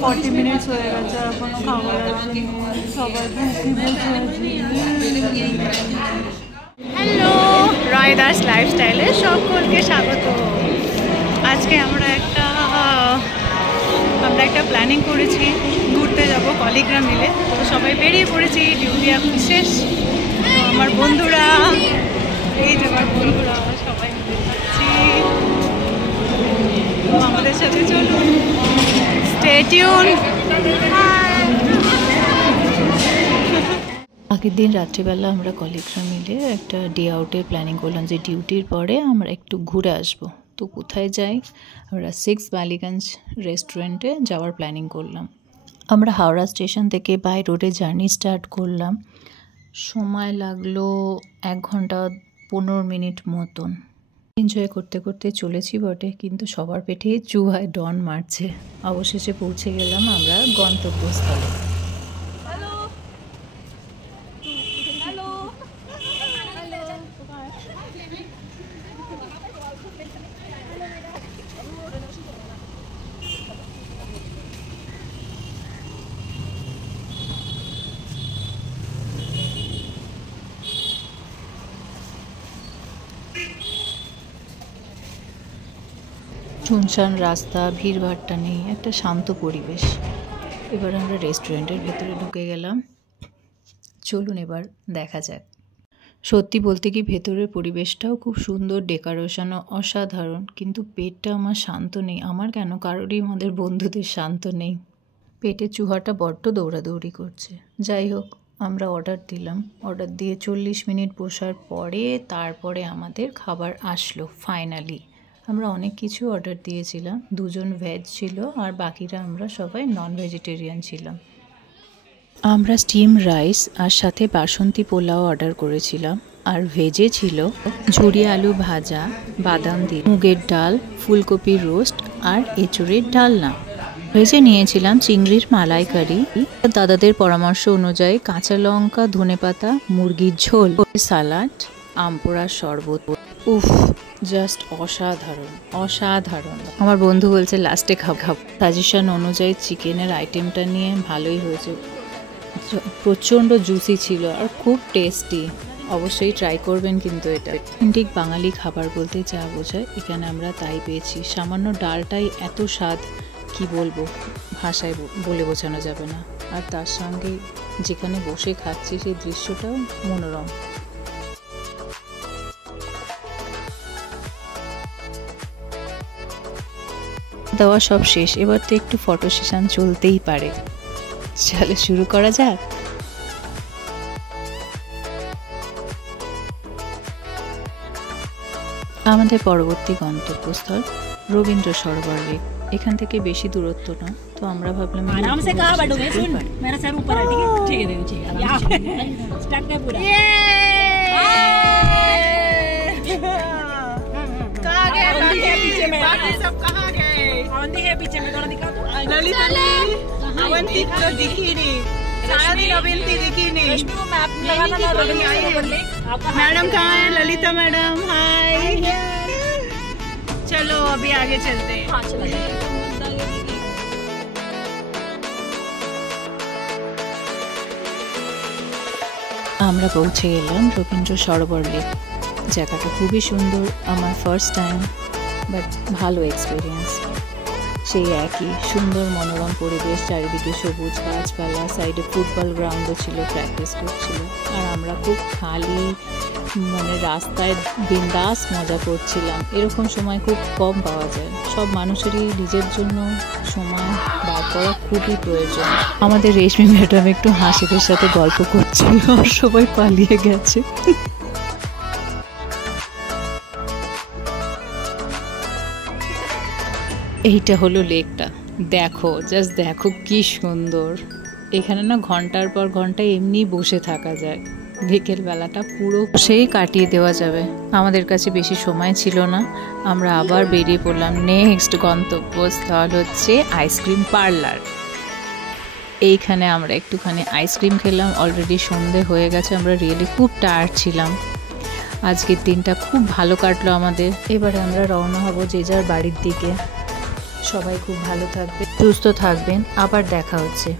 40 minutes হয়ে গেছে, এখনো খাবার আসেনি, সবাই হ্যালো, রয় দাস লাইফস্টাইলে সকলকে স্বাগত। আজকে আমরা একটা প্ল্যানিং করেছি, ঘুরতে যাব কলিগরা মিলে। তো সবাই বেরিয়ে পড়েছি, ডিউটি এখন শেষ। আমার বন্ধুরা, এই যে আমার বন্ধুরা সবাই মিলে যাচ্ছি, আমাদের সাথে চলুন, স্টে টিউন। আগের দিন রাত্রিবেলা আমরা কলিগরা মিলে একটা ডে আউটের প্ল্যানিং করলাম যে ডিউটির পরে আমরা একটু ঘুরে আসবো। তো কোথায় যাই? আমরা 6 বালিগঞ্জ রেস্টুরেন্টে যাওয়ার প্ল্যানিং করলাম। আমরা হাওড়া স্টেশন থেকে বাই রোডে জার্নি স্টার্ট করলাম। সময় লাগলো 1 ঘন্টা 15 মিনিট মতন। এনজয় করতে করতে চলেছি বটে, কিন্তু সবার পেটে চুহায় ডন মারছে। অবশেষে পৌঁছে গেলাম আমরা গন্তব্যস্থলে। শুনশান রাস্তা, ভিড়ভাট্টা নেই, একটা শান্ত পরিবেশ। এবার আমরা রেস্টুরেন্টের ভেতরে ঢুকে গেলাম। চলুন এবার দেখা যাক। সত্যি বলতে কি ভেতরের পরিবেশটাও খুব সুন্দর, ডেকোরেশনও অসাধারণ, কিন্তু পেটটা আমার শান্ত নেই। আমার কেন, কারোরই আমাদের বন্ধুদের শান্ত নেই। পেটের চুহাটা বড্ড দৌড়াদৌড়ি করছে। যাই হোক, আমরা অর্ডার দিলাম। অর্ডার দিয়ে 40 মিনিট বসার পরে তারপরে আমাদের খাবার আসলো ফাইনালি। আমরা অনেক কিছু অর্ডার দিয়েছিলাম, 2 জন ভেজ ছিল আর বাকিরা আমরা সবাই নন ভেজিটেরিয়ান ছিলাম। আমরা স্টিম রাইস আর সাথে বাসন্তী পোলাও অর্ডার করেছিলাম। আর ভেজে ছিল ঝুরি আলু ভাজা, বাদাম দিয়ে মুগের ডাল, ফুলকপির রোস্ট আর এঁচড়ের ডালনা। ভেজে নিয়েছিলাম চিংড়ির মালাইকারি। দাদাদের পরামর্শ অনুযায়ী কাঁচা লঙ্কা, ধনেপাতা, মুরগির ঝোল, সালাড, আমপোড়ার শরবত। উফ, জাস্ট অসাধারণ অসাধারণ। আমার বন্ধু বলছে লাস্টে খাব। সাজেশন অনুযায়ী চিকেনের আইটেমটা নিয়ে ভালোই হয়েছে, প্রচণ্ড জুসি ছিল আর খুব টেস্টি। অবশ্যই ট্রাই করবেন কিন্তু এটা। ঠিক বাঙালি খাবার বলতে যা বোঝায় এখানে আমরা তাই পেয়েছি। সামান্য ডালটাই এত স্বাদ, কি বলবো, ভাষায় বলে বোঝানো যাবে না। আর তার সঙ্গে যেখানে বসে খাচ্ছি সেই দৃশ্যটাও মনোরম। দেওয়া সব শেষ, এবার তো একটু ফটো সেশন চলতেই পারে। চলে শুরু করা যাক। আমাদের পরবর্তী গন্তব্যস্থল রবীন্দ্র সরোবর লেক। এখান থেকে বেশি দূরত্ব না, তো আমরা ভাবলাম पीछे में थोड़ा दिखा दो। ललिता ने अवंती तो दिखी नहीं, सारा दिन अवंती दिखी नहीं। मैडम कहाँ है? ललिता मैडम, हाय। चलो अभी आगे चलते हैं। আমরা পৌঁছে গেলাম রবীন্দ্র সরোবর লেক। জায়গাটা খুবই সুন্দর, আমার ফার্স্ট টাইম, বাট ভালো এক্সপিরিয়েন্স। সেই একই সুন্দর মনোরম পরিবেশ, চারিদিকে সবুজ গাছপালা, সাইডে ফুটবল গ্রাউন্ডও ছিল, প্র্যাকটিস করছিল। আর আমরা খুব খালি রাস্তায় বিন্দাস মজা করছিলাম। এরকম সময় খুব কম পাওয়া যায়। সব মানুষেরই নিজের জন্য সময় বার করা খুবই প্রয়োজন। আমাদের রেশমি ম্যাডাম একটু হাসিদের সাথে গল্প করছিল, আর সবাই পালিয়ে গেছে। এইটা হলো লেকটা, দেখো, জাস্ট দেখো কি সুন্দর। এখানে না ঘন্টার পর ঘন্টা এমনি বসে থাকা যায়। বিকেল বেলাটা পুরো সেই কাটিয়ে দেওয়া যাবে। আমাদের কাছে বেশি সময় ছিল না, আমরা আবার বেরিয়ে পড়লাম। নেক্সট গন্তব্যস্থল হচ্ছে আইসক্রিম পার্লার। এইখানে আমরা একটুখানি আইসক্রিম খেলাম। অলরেডি সন্ধে হয়ে গেছে, আমরা রিয়েলি খুব টায়ার্ড ছিলাম। আজকের দিনটা খুব ভালো কাটলো আমাদের। এবারে আমরা রওনা হব যে যার বাড়ির দিকে। সবাই খুব ভালো থাকবেন, সুস্থ থাকবেন, আবার দেখা হচ্ছে।